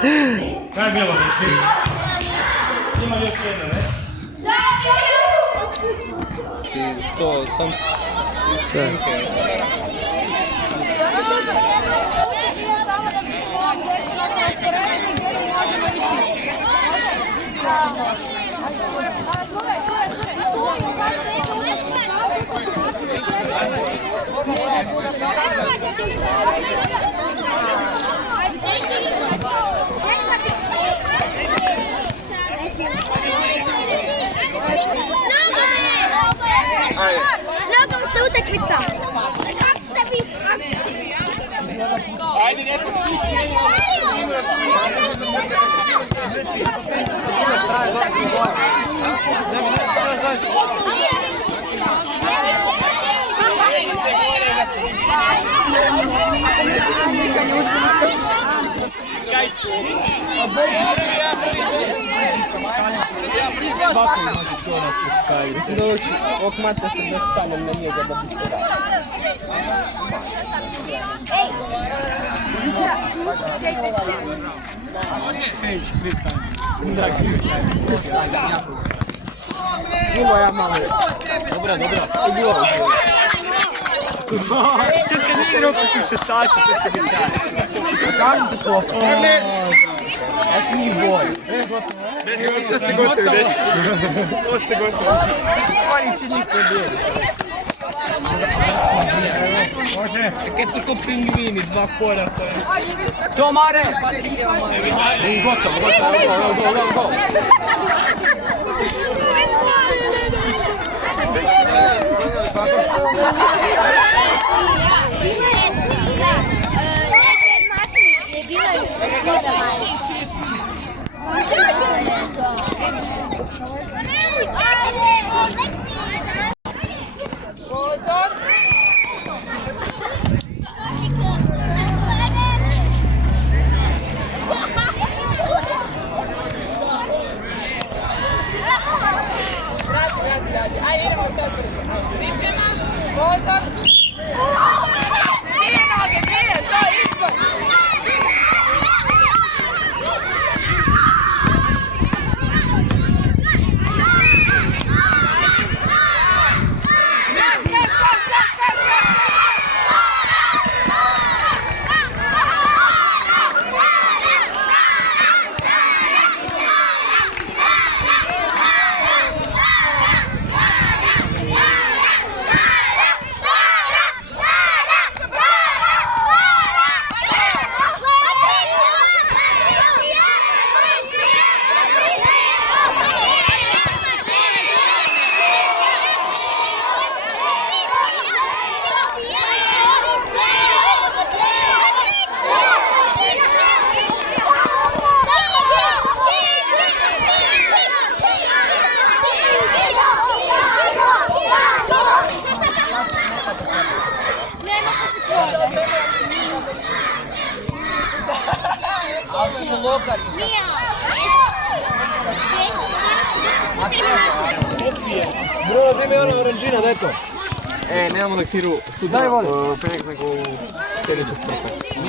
Kaj je bilo? Ima još jedna, ne? Ti to sam snimke. Nogometna utakmica. Kako ste vi? Ajde, nekog svih kaj su? Kako može to nas počkaju? Mislim da ovog masta se ne stanem na njega da bi se radio. Page, quick time. Bilo ja malo. Dobra. I bilo je. Sad kad nije roko ti šestači, sad kad je taj. Kažem ti što opet. Ja sam njih boj. Ovo ste gotovi, reći. Ovo ste gotovi. Oni će njih pobijeti. Može. Kad su to pingvini, dva koraka. To Mare! Gotovo. Go. Ajde, idemo sad. Priprema, pozor. Dvije noge, to ispod. Bro, daj mi ono oranžina, daj to. Nemamo da kiru sutra. Daj vode. Pre nek u sljedeću trku.